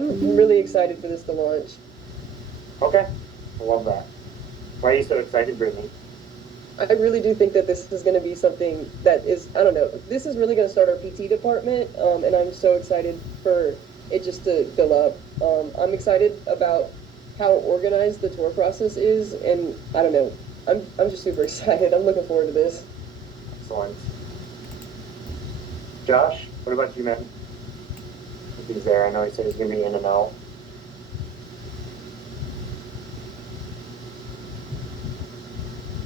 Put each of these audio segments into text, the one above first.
really excited for this to launch. Okay, I love that. Why are you so excited, Brittany? I really do think that this is going to be something that is, I don't know, this is really going to start our PT department, and I'm so excited for it just to fill up. I'm excited about how organized the tour process is, and I don't know, I'm just super excited. I'm looking forward to this. Excellent. Josh, what about you, man? If he's there, I know he said he's gonna be in and out.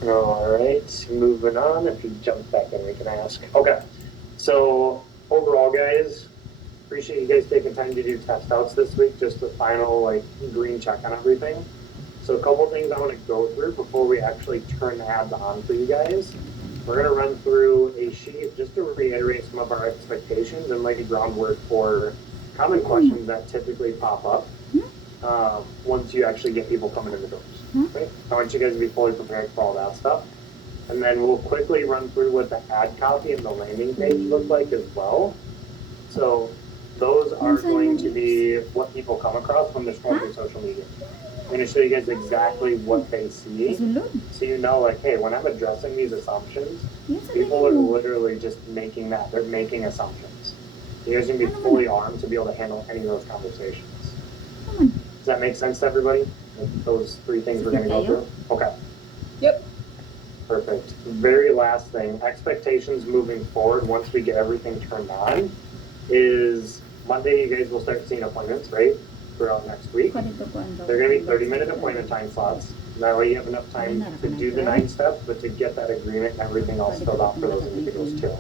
All right, moving on. If he jumps back in, we can ask. Okay, so overall, guys, appreciate you guys taking time to do test outs this week. Just the final like green check on everything. So a couple things I want to go through before we actually turn the ads on for you guys. We're going to run through a sheet just to reiterate some of our expectations and lay the groundwork for common questions that typically pop up once you actually get people coming in the doors. Right? I want you guys to be fully prepared for all that stuff. And then we'll quickly run through what the ad copy and the landing page look like as well. So those are going to be what people come across when they're scrolling through social media. I'm going to show you guys exactly what they see. So you know, like, hey, when I'm addressing these assumptions, people are literally just making that. They're making assumptions. You guys are going to be fully armed to be able to handle any of those conversations. Does that make sense to everybody? Like those three things we're going to go through? Okay. Yep. Perfect. Very last thing, expectations moving forward once we get everything turned on is Monday you guys will start seeing appointments, right? Throughout next week. They're going to be 30-minute appointment time slots. That way you have enough time to do the 9 steps, but to get that agreement and everything else filled out for those individuals too.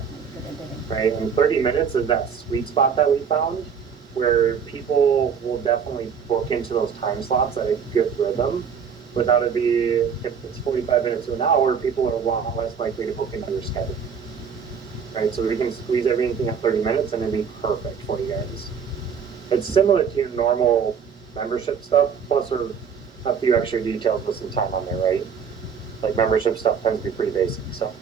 Right? And 30 minutes is that sweet spot that we found where people will definitely book into those time slots at a good rhythm. Without it be, if it's 45 minutes to an hour, people are a lot less likely to book into your schedule. Right? So we can squeeze everything at 30 minutes and it'll be perfect for you guys. It's similar to your normal membership stuff, plus a few extra details with some time on there, right? Like membership stuff tends to be pretty basic. So,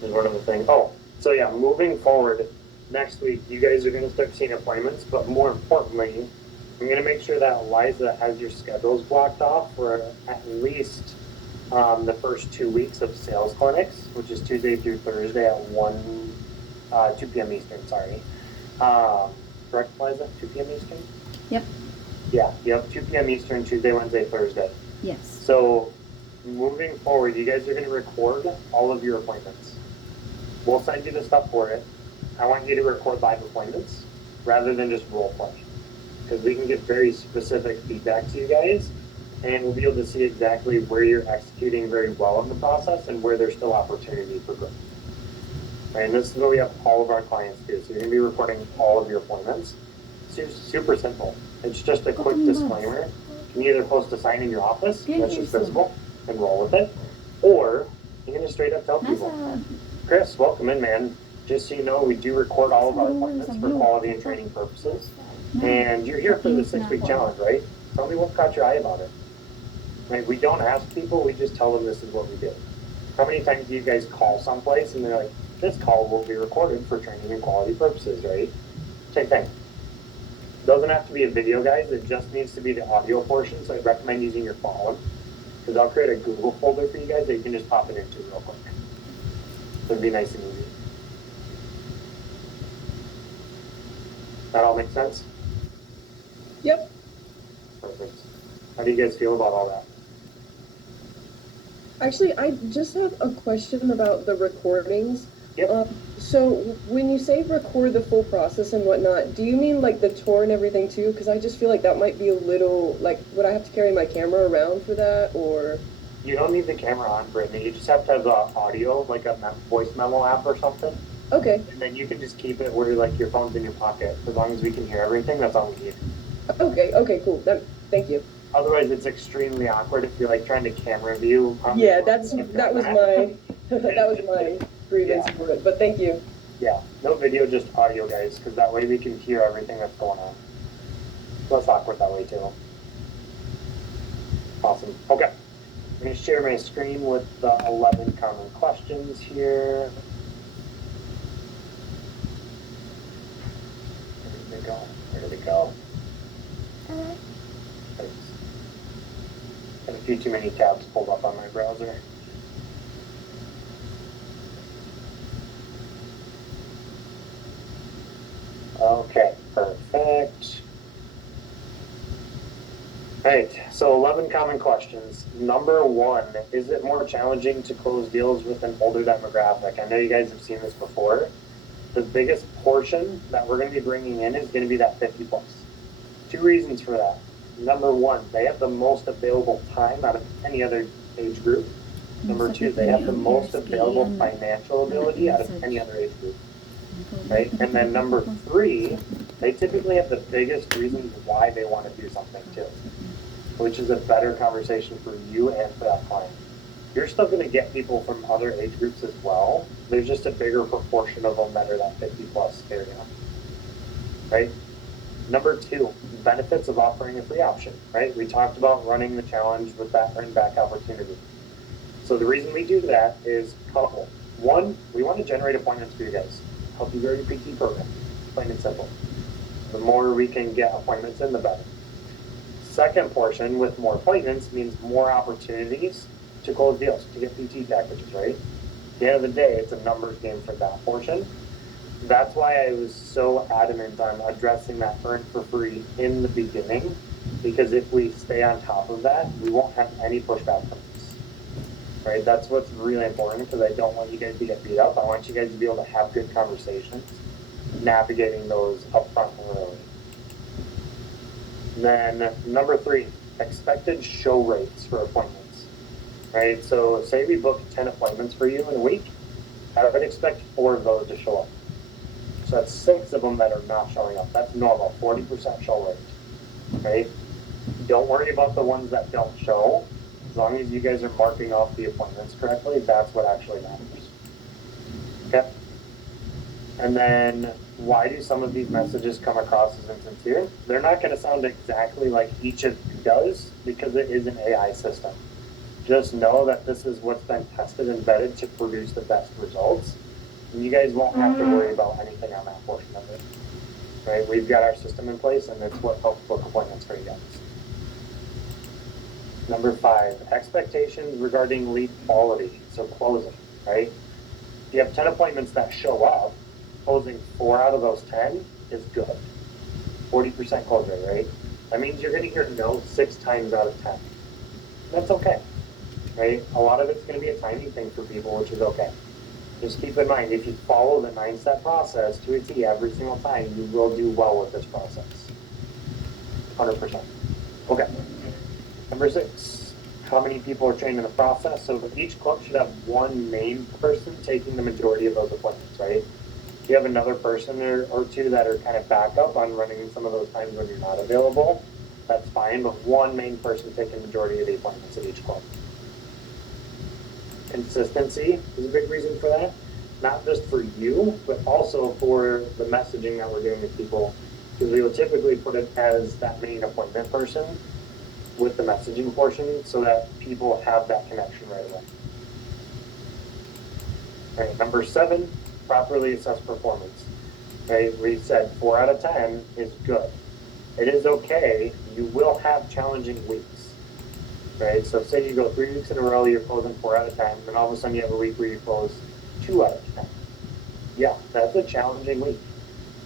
is one of the things. Oh, so yeah, moving forward, next week you guys are going to start seeing appointments, but more importantly, I'm going to make sure that Eliza has your schedules blocked off for at least the first 2 weeks of sales clinics, which is Tuesday through Thursday at 2 p.m. Eastern. Sorry. Correct, Eliza? 2 p.m. Eastern? Yep. Yeah, yep, 2 p.m. Eastern, Tuesday, Wednesday, Thursday. Yes. So moving forward, you guys are going to record all of your appointments. We'll send you the stuff for it. I want you to record live appointments rather than just role play, because we can get very specific feedback to you guys, and we'll be able to see exactly where you're executing very well in the process and where there's still opportunity for growth. Right, and this is what we have all of our clients do. So you're going to be recording all of your appointments. It's super simple. It's just a quick disclaimer. You can either post a sign in your office, that's just visible, and roll with it, or you're going to straight up tell people, Chris, welcome in, man. Just so you know, we do record all of our appointments for quality and training purposes. And you're here for the 6-week challenge, right? Tell me what caught your eye about it. Right? We don't ask people, we just tell them this is what we do. How many times do you guys call someplace and they're like, this call will be recorded for training and quality purposes, right? Same thing. Doesn't have to be a video, guys. It just needs to be the audio portion. So I'd recommend using your phone, because I'll create a Google folder for you guys that you can just pop it into real quick. So it'd be nice and easy. That all make sense? Yep. Perfect. How do you guys feel about all that? Actually, I just have a question about the recordings. Yep. So when you say record the full process and whatnot, do you mean like the tour and everything too? Because I just feel like that might be a little, like, would I have to carry my camera around for that, or? You don't need the camera on, Brittany. You just have to have audio, like a voice memo app or something. Okay. And then you can just keep it where like your phone's in your pocket. As long as we can hear everything, that's all we need. Okay, cool. Thank you. Otherwise, it's extremely awkward if you're like trying to camera view. Yeah, that was my that was my grievance for it. But thank you. Yeah, no video, just audio, guys, because that way we can hear everything that's going on. Less awkward that way too. Awesome. Okay, I'm going to share my screen with the 11 common questions here. Make go? Where did it go? Thanks. Got a few too many tabs pulled up on my browser. Okay, perfect. Right, so 11 common questions. Number one, is it more challenging to close deals with an older demographic? I know you guys have seen this before. The biggest portion that we're going to be bringing in is going to be that 50 plus. Two reasons for that. Number one, they have the most available time out of any other age group. Number two, they have the most available financial ability out of any other age group. Right? And then number three, they typically have the biggest reasons why they want to do something too, which is a better conversation for you and for that client. You're still going to get people from other age groups as well. There's just a bigger proportion of them that are that 50 plus area. Right? Number two, benefits of offering a free option, right? We talked about running the challenge with that earn back opportunity. So the reason we do that is couple. One, we want to generate appointments for you guys. Help you grow your PT program. Plain and simple. The more we can get appointments in, the better. Second portion with more appointments means more opportunities to close deals, to get PT packages, right? At the end of the day, it's a numbers game for that portion. That's why I was so adamant on addressing that earn for free in the beginning, because if we stay on top of that, we won't have any pushback from this, right? That's what's really important, because I don't want you guys to get beat up. I want you guys to be able to have good conversations, navigating those upfront and early. Then number three, expected show rates for appointments, right? So say we book 10 appointments for you in a week, I would expect 4 of those to show up. So that's 6 of them that are not showing up. That's normal, 40% show rate, right? Don't worry about the ones that don't show. As long as you guys are marking off the appointments correctly, that's what actually matters. Okay? And then why do some of these messages come across as insincere? They're not going to sound exactly like each of you does, because it is an AI system. Just know that this is what's been tested and vetted to produce the best results. And you guys won't have to worry about anything on that portion of it, right? We've got our system in place, and it's what helps book appointments for you guys. Number 5, expectations regarding lead quality, so closing, right? If you have 10 appointments that show up, closing 4 out of those 10 is good. 40% close rate, right? That means you're going to hear no 6 times out of 10. That's okay, right? A lot of it's going to be a timing thing for people, which is okay. Just keep in mind, if you follow the 9-step process to a T every single time, you will do well with this process. 100%. Okay. Number 6, how many people are trained in the process? So each club should have one main person taking the majority of those appointments, right? If you have another person or two that are kind of backup on running some of those times when you're not available, that's fine, but one main person taking the majority of the appointments at each club. Consistency is a big reason for that, not just for you, but also for the messaging that we're doing with people, because we will typically put it as that main appointment person with the messaging portion so that people have that connection right away. Right, number 7, properly assess performance. Right, we said 4 out of 10 is good. It is okay. You will have challenging weeks. Right, so say you go 3 weeks in a row, you're closing 4 out of 10, then all of a sudden you have a week where you close 2 out of 10. Yeah, that's a challenging week.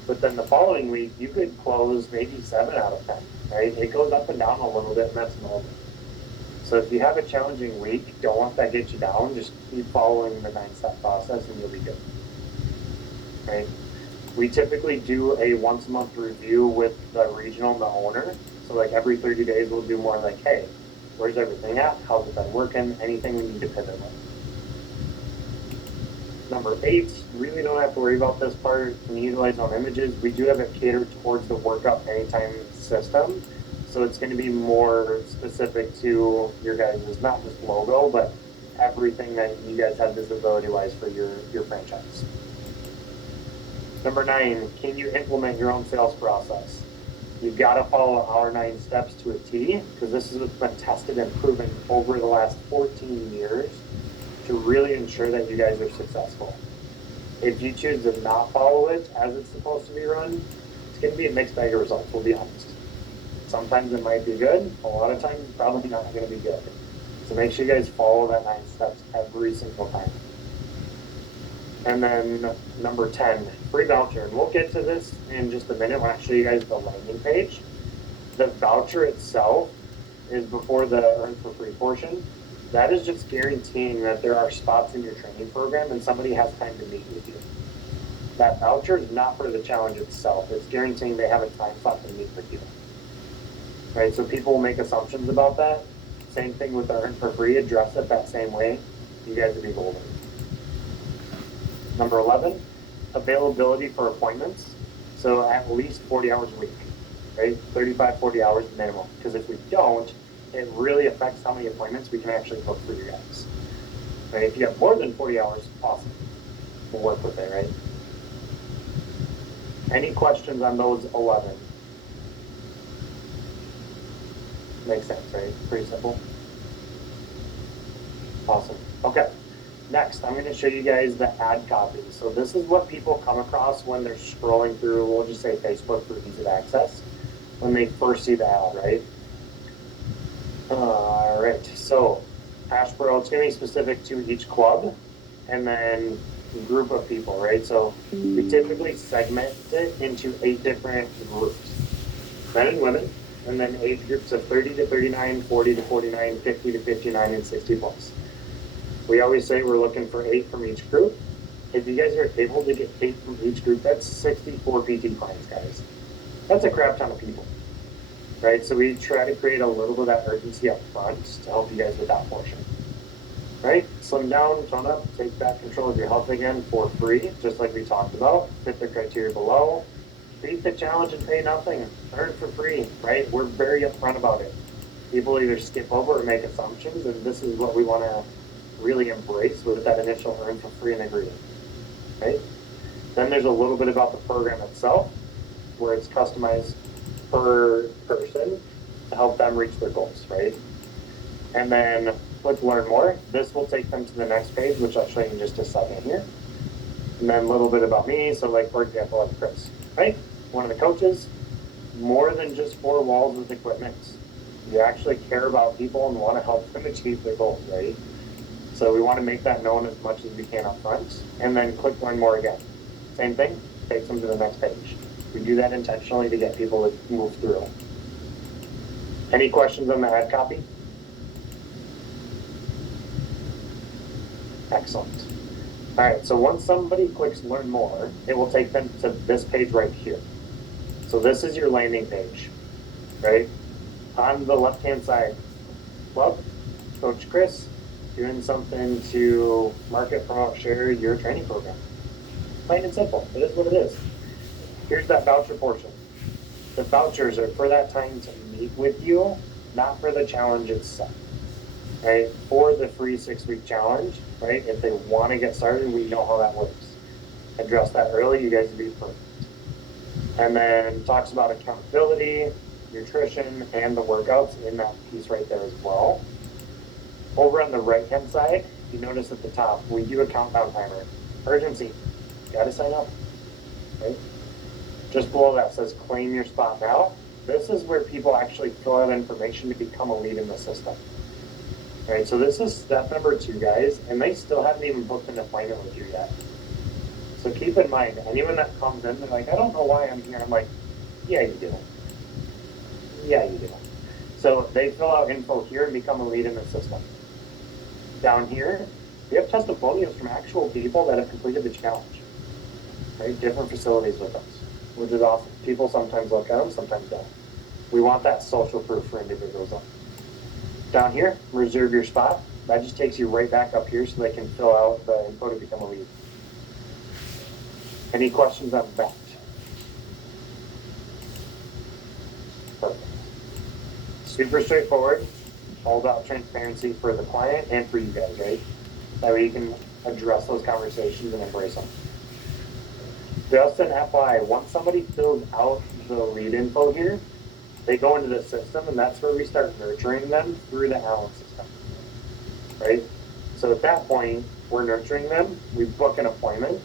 But then the following week, you could close maybe 7 out of 10, right? It goes up and down a little bit, and that's normal. So if you have a challenging week, don't let that get you down. Just keep following the 9-step process, and you'll be good, right? We typically do a once-a-month review with the regional and the owner. So like every 30 days, we'll do more like, hey, where's everything at? How's it been working? Anything we need to pivot with. Number 8, really don't have to worry about this part. When you utilize on images, we do have it catered towards the workup anytime system. So it's going to be more specific to your guys' not just logo, but everything that you guys have visibility-wise for your franchise. Number 9, can you implement your own sales process? You've got to follow our 9 steps to a T, because this is what's been tested and proven over the last 14 years to really ensure that you guys are successful. If you choose to not follow it as it's supposed to be run, it's going to be a mixed bag of results, we'll be honest. Sometimes it might be good, a lot of times it's probably not going to be good. So make sure you guys follow that 9 steps every single time. And then number 10, free voucher. And we'll get to this in just a minute when I show you guys the landing page. The voucher itself is before the earn for free portion. That is just guaranteeing that there are spots in your training program and somebody has time to meet with you. That voucher is not for the challenge itself. It's guaranteeing they have a time slot to meet with you. Right, so people make assumptions about that. Same thing with the earn for free, address it that same way. You guys would be golden. Number 11, availability for appointments. So at least 40 hours a week, right? 35, 40 hours minimum. Because if we don't, it really affects how many appointments we can actually book for you guys. Right? If you have more than 40 hours, awesome. We'll work with it, right? Any questions on those 11? Makes sense, right? Pretty simple. Awesome. Okay. Next, I'm going to show you guys the ad copy. So this is what people come across when they're scrolling through, we'll just say Facebook for ease of access, when they first see the ad, right? All right. So Asheboro, it's going to be specific to each club and then group of people, right? So we typically segment it into 8 different groups, men and women, and then age groups of 30 to 39, 40 to 49, 50 to 59, and 60 plus. We always say we're looking for 8 from each group. If you guys are able to get 8 from each group, that's 64 PT clients, guys. That's a crap ton of people, right? So we try to create a little bit of that urgency up front to help you guys with that portion, right? Slim down, tone up, take back control of your health again for free, just like we talked about. Fit the criteria below. Beat the challenge and pay nothing. Earn for free, right? We're very upfront about it. People either skip over or make assumptions, and this is what we want to really embrace with that initial earn for free and agreement, right? Then there's a little bit about the program itself, where it's customized per person to help them reach their goals, right? And then click learn more. This will take them to the next page, which I'll show you in just a second here. And then a little bit about me. So like, for example, like Chris, right? One of the coaches, more than just 4 walls with equipment. You actually care about people and want to help them achieve their goals, right? So we want to make that known as much as we can up front. And then click learn more again. Same thing, takes them to the next page. We do that intentionally to get people to move through. Any questions on the ad copy? Excellent. All right, so once somebody clicks learn more, it will take them to this page right here. So this is your landing page, right? On the left-hand side, club, Coach Chris, doing something to market, promote, share your training program. Plain and simple, it is what it is. Here's that voucher portion. The vouchers are for that time to meet with you, not for the challenge itself, right? For the free 6-week challenge, right? If they want to get started, we know how that works. Address that early, you guys will be perfect. And then talks about accountability, nutrition, and the workouts in that piece right there as well. Over on the right-hand side, you notice at the top, we do a countdown timer. Urgency, you gotta sign up, right? Just below that says claim your spot now. This is where people actually fill out information to become a lead in the system. Right, so this is step number 2, guys, and they still haven't even booked an appointment with you yet. So keep in mind, anyone that comes in, they're like, I don't know why I'm here. I'm like, yeah, you do. Yeah, you do. So they fill out info here and become a lead in the system. Down here, we have testimonials from actual people that have completed the challenge. Right, different facilities with us, which is awesome. People sometimes look at them, sometimes don't. We want that social proof for individuals. Down here, reserve your spot. That just takes you right back up here so they can fill out the info to become a lead. Any questions on that? Perfect. Super straightforward. All about transparency for the client and for you guys, right? That way you can address those conversations and embrace them. Just an FYI, once somebody fills out the lead info here, they go into the system, and that's where we start nurturing them through the Allen system, right? So at that point, we're nurturing them. We book an appointment,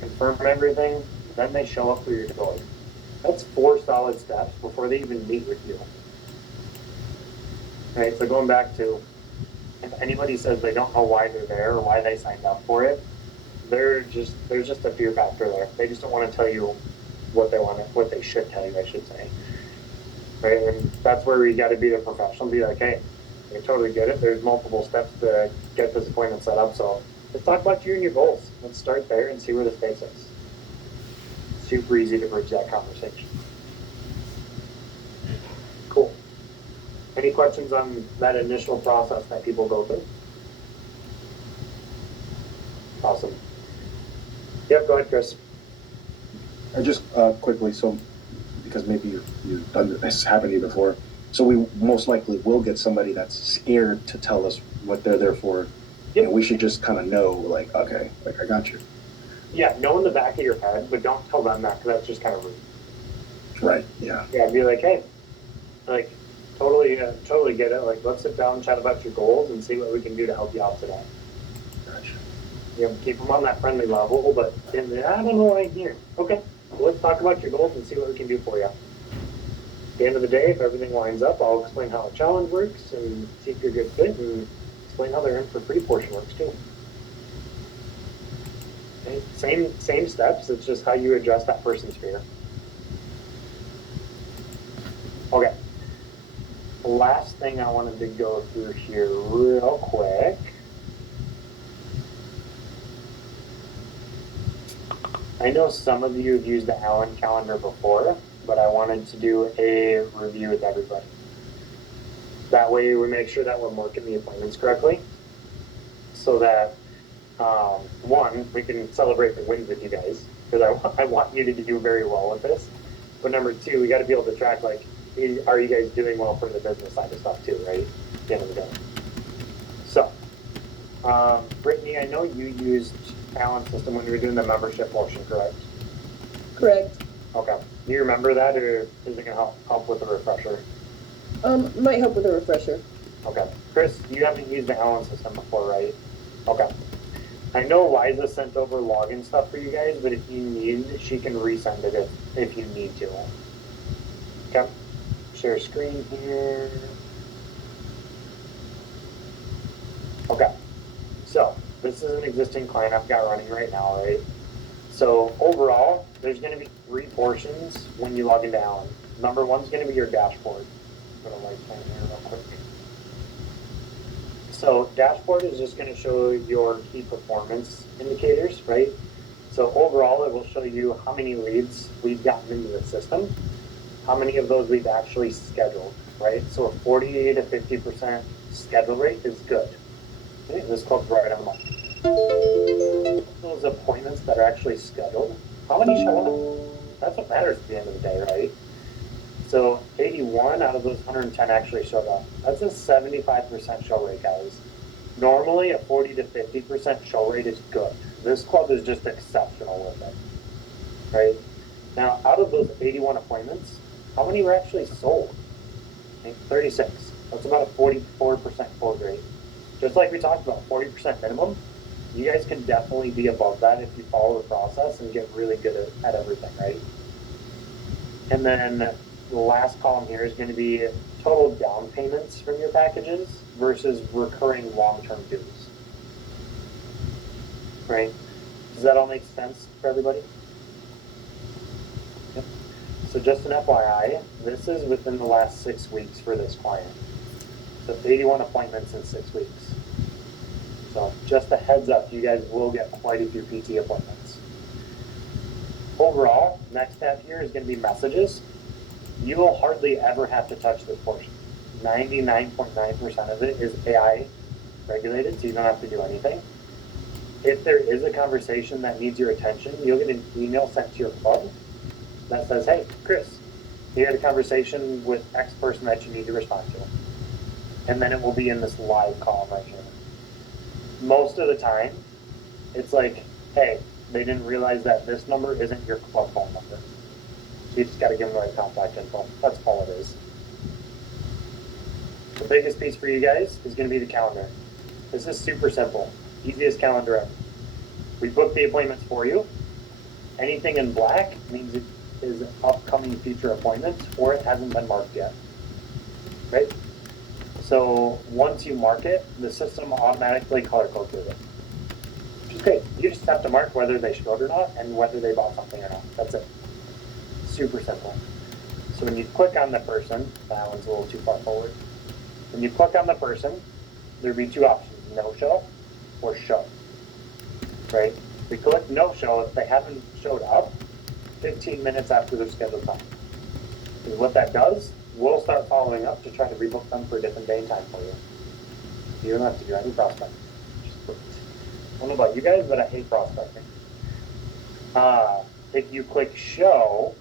confirm everything, then they show up for your door. That's 4 solid steps before they even meet with you. Right, so going back to, if anybody says they don't know why they're there or why they signed up for it, there's just a fear factor there. They just don't want to tell you what they should tell you, I should say. Right, and that's where we got to be the professional, be like, hey, I totally get it. There's multiple steps to get this appointment set up, so let's talk about you and your goals. Let's start there and see where this takes us. Super easy to bridge that conversation. Cool. Any questions on that initial process that people go through? Awesome. Yep, go ahead, Chris. I just quickly, so because maybe you've done this happened to you before, so we most likely will get somebody that's scared to tell us what they're there for. Yep. And we should just kind of know, like, okay, like I got you. Yeah, know in the back of your head, but don't tell them that because that's just kind of rude. Right. Yeah. Yeah, be like, hey, like, totally get it. Like, let's sit down and chat about your goals and see what we can do to help you out today. Gotcha. You know, keep them on that friendly level, but in the, I don't know why I'm here. Okay, well, let's talk about your goals and see what we can do for you. At the end of the day, if everything lines up, I'll explain how a challenge works and see if you're a good fit and explain how the earn for free portion works too. Okay? Same steps, it's just how you address that person's fear. Okay. The last thing I wanted to go through here real quick. I know some of you have used the Allen calendar before, but I wanted to do a review with everybody. That way we make sure that we're marking the appointments correctly so that, one, we can celebrate the wins with you guys, because I want you to do very well with this. But number two, we got to be able to track, like, are you guys doing well for the business side of stuff too, right? At the end of the day. So, Brittany, I know you used Allen system when you were doing the membership portion, correct? Correct. Okay. Do you remember that, or is it going to help with the refresher? Might help with a refresher. Okay. Chris, you haven't used the Allen system before, right? Okay. I know Liza sent over login stuff for you guys, but if you need, she can resend it if you need to. Okay. Share screen here. Okay. So, this is an existing client I've got running right now, right? So, overall, there's going to be 3 portions when you log into Allen. Number 1 is going to be your dashboard. I'm going to light time here real quick. So, dashboard is just going to show your key performance indicators, right? So, overall, it will show you how many leads we've gotten into the system, how many of those we've actually scheduled, right? So, a 40 to 50% schedule rate is good. Okay, this club's right on the money. Those appointments that are actually scheduled, how many show up? That's what matters at the end of the day, right? So 81 out of those 110 actually showed up. That's a 75% show rate, guys. Normally, a 40 to 50% show rate is good. This club is just exceptional with it, right? Now, out of those 81 appointments, how many were actually sold? I think 36. That's about a 44% close rate. Just like we talked about, 40% minimum. You guys can definitely be above that if you follow the process and get really good at everything, right? And then the last column here is going to be total down payments from your packages versus recurring long-term dues. Right? Does that all make sense for everybody? Yep. So just an FYI, this is within the last 6 weeks for this client. So 81 appointments in 6 weeks. So just a heads up, you guys will get quite a few PT appointments. Overall, next tab here is going to be messages. You will hardly ever have to touch this portion. 99.9% of it is AI regulated, so you don't have to do anything. If there is a conversation that needs your attention, you'll get an email sent to your club that says, hey, Chris, you had a conversation with X person that you need to respond to. And then it will be in this live column right here. Most of the time, it's like, hey, they didn't realize that this number isn't your club phone number. So you just got to give them the right contact info. That's all it is. The biggest piece for you guys is going to be the calendar. This is super simple. Easiest calendar ever. We book the appointments for you. Anything in black means is upcoming future appointments, or it hasn't been marked yet, right? So once you mark it, the system automatically color codes with it, which is great. You just have to mark whether they showed or not and whether they bought something or not. That's it. Super simple. So when you click on the person, that one's a little too far forward. When you click on the person, there'd be two options, no show or show, right? We click no show if they haven't showed up 15 minutes after their scheduled time. And what that does, we'll start following up to try to rebook them for a different day and time for you. You don't have to do any prospecting. I don't know about you guys, but I hate prospecting. If you click show,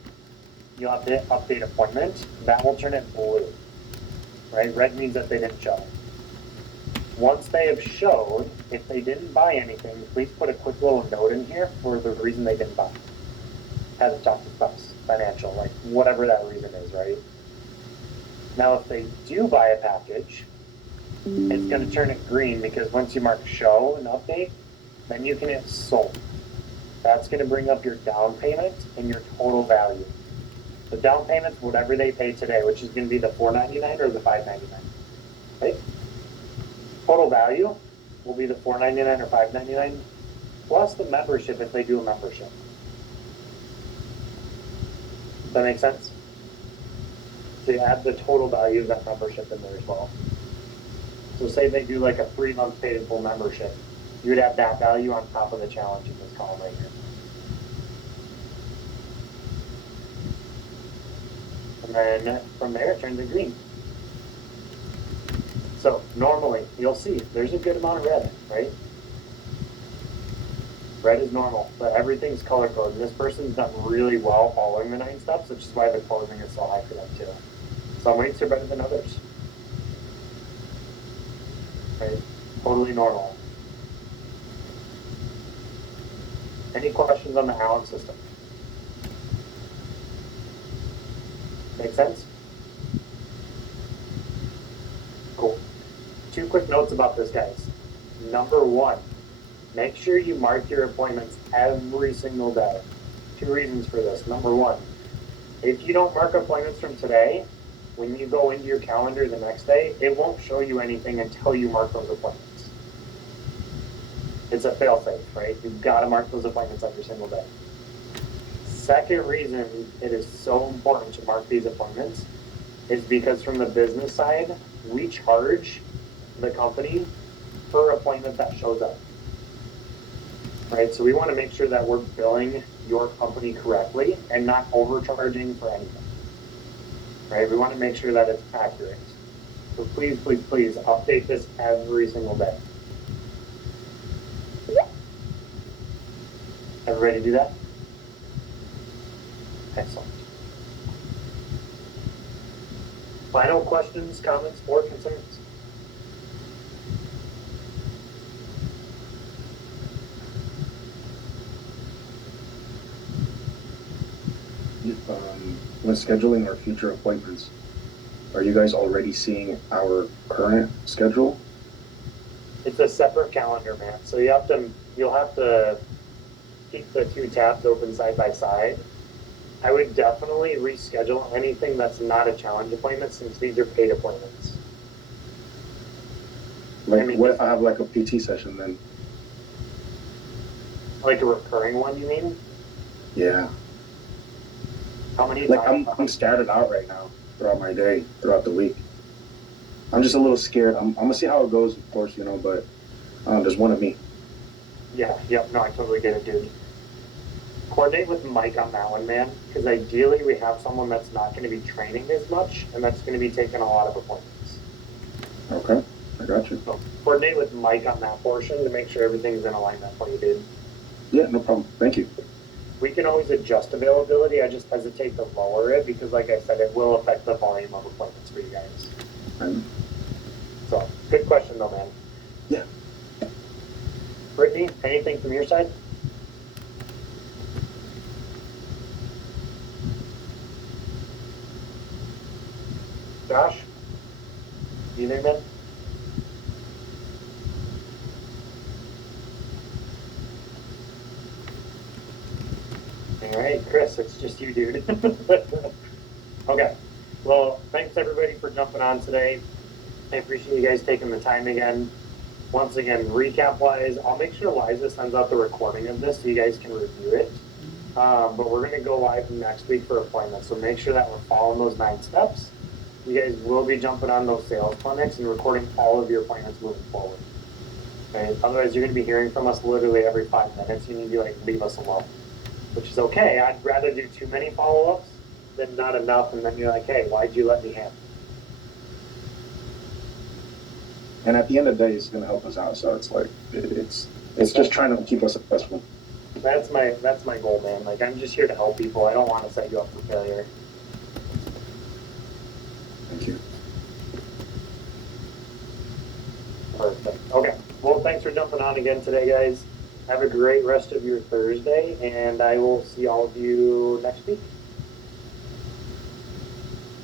you'll have to hit update appointment. That will turn it blue, right? Red means that they didn't show. Once they have showed, if they didn't buy anything, please put a quick little note in here for the reason they didn't buy. Hasn't talked to spouse, financial, like whatever that reason is, right? Now, if they do buy a package, it's going to turn it green because once you mark show and update, then you can hit sold. That's going to bring up your down payment and your total value. The down payment's whatever they pay today, which is going to be the $499 or the $599. Right? Total value will be the $499 or $599 plus the membership if they do a membership. Does that make sense? So you add the total value of that membership in there as well. So say they do like a 3-month paid in full membership, you would have that value on top of the challenge in this column right here. And then from there, it turns in green. So normally, you'll see there's a good amount of red, right? Red is normal, but everything's color coded. And this person's done really well following the 9 steps, which is why the closing is so high for them too. Some rates are better than others. Right? Totally normal. Any questions on the Allen system? Make sense? Cool. 2 quick notes about this, guys. Number 1, make sure you mark your appointments every single day. 2 reasons for this. Number 1, if you don't mark appointments from today, when you go into your calendar the next day, it won't show you anything until you mark those appointments. It's a fail-safe, right? You've got to mark those appointments every single day. Second reason it is so important to mark these appointments is because from the business side, we charge the company per appointment that shows up. Right? So we want to make sure that we're billing your company correctly and not overcharging for anything. Right? We want to make sure that it's accurate. So please, please, please update this every single day. Everybody do that? Excellent. Final questions, comments, or concerns? When scheduling our future appointments, are you guys already seeing our current schedule? It's a separate calendar, man. So you'll have to keep the 2 tabs open side by side. I would definitely reschedule anything that's not a challenge appointment since these are paid appointments. Like, what if I have like a PT session then? Like a recurring one, you mean? Yeah. How many Like, times? I'm scattered out right now throughout my day, throughout the week. I'm just a little scared. I'm gonna see how it goes, of course, but there's one of me. Yeah, yep, no, I totally get it, dude. Coordinate with Mike on that one, man, because ideally we have someone that's not going to be training as much and that's going to be taking a lot of appointments. Okay, I got you. So coordinate with Mike on that portion to make sure everything's in alignment for you, dude. Yeah, no problem. Thank you. We can always adjust availability. I just hesitate to lower it because, like I said, it will affect the volume of appointments for you guys. So, good question though, man. Yeah. Brittany, anything from your side? Josh? You there, man? All right, Chris, it's just you, dude. Okay. Well, thanks everybody for jumping on today. I appreciate you guys taking the time again. Once again, recap wise, I'll make sure Liza sends out the recording of this so you guys can review it. But we're going to go live next week for appointments. So make sure that we're following those 9 steps. You guys will be jumping on those sales clinics and recording all of your appointments moving forward. Okay? Otherwise, you're going to be hearing from us literally every 5 minutes. You need to leave us alone, which is okay. I'd rather do too many follow-ups than not enough. And then you're like, hey, why'd you let me have? And at the end of the day, it's going to help us out. So it's like, it's just trying to keep us successful. That's my goal, man. I'm just here to help people. I don't want to set you up for failure. Thank you. Perfect. Okay. Well, thanks for jumping on again today, guys. Have a great rest of your Thursday, and I will see all of you next week.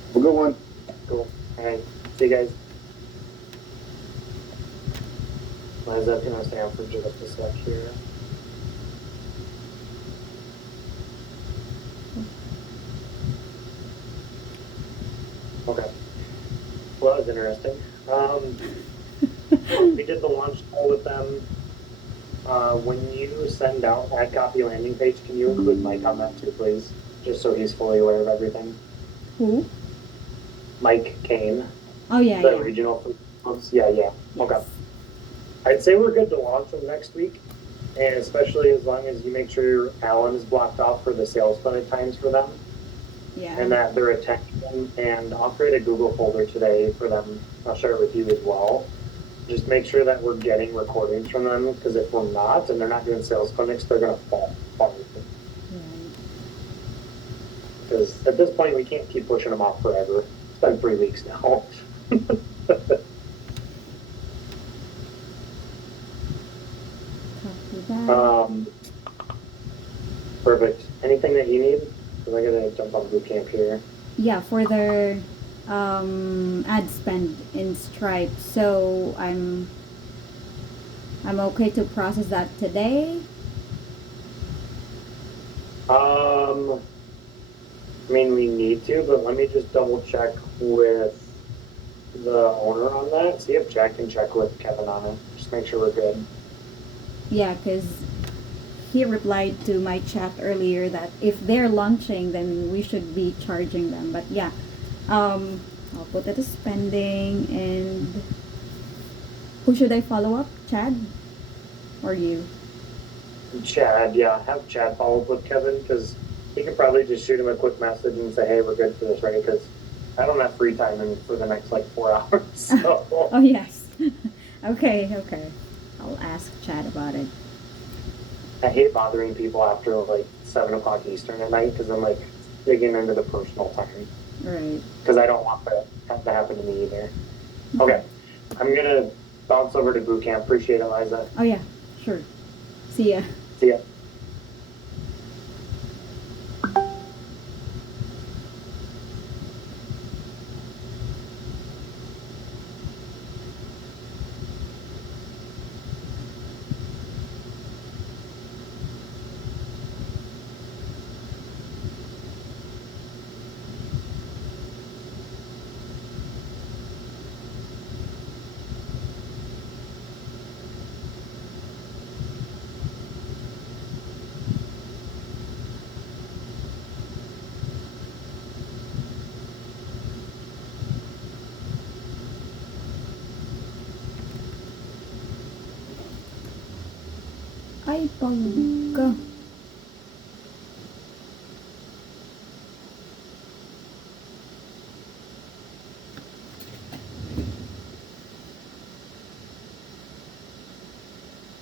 Have a good one. Cool. All right. See you guys. Liza's going to stay on for just a sec here. Okay. Well, that was interesting. We did the launch call with them. When you send out that copy landing page, can you include Mike on that too, please? Just so he's fully aware of everything. Who? Mike Kane, Oh yeah, the yeah. regional. Yeah. Okay. I'd say we're good to launch them next week, and especially as long as you make sure Alan is blocked off for the sales clinic times for them, Yeah. and that they're attending them. And I'll create a Google folder today for them. I'll share it with you as well. Just make sure that we're getting recordings from them, because if we're not, and they're not doing sales clinics, they're going to fall. Right. Because at this point, we can't keep pushing them off forever. It's been 3 weeks now. Copy that. Perfect. Anything that you need? Because I gotta jump on boot camp here. Yeah, for their ad spend in Stripe. So I'm okay to process that today. I mean, we need to, but let me just double check with the owner on that. See if Jack can check with Kevin on it. Just make sure we're good. Yeah, because he replied to my chat earlier that if they're launching, then we should be charging them. But yeah, I'll put it as spending. And who should I follow up? Chad or you? Chad, yeah, have Chad follow up with Kevin, because he can probably just shoot him a quick message and say, hey, we're good for this, right? Because I don't have free time for the next 4 hours. So. Oh yes. Okay. I'll ask Chad about it. I hate bothering people after 7 o'clock Eastern at night, because I'm digging into the personal time. Right. Because I don't want that to happen to me either. Okay, I'm gonna bounce over to boot camp. Appreciate it, Liza. Oh yeah, sure. See ya. See ya. Ay, pagka.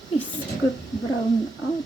Biscuit brown out.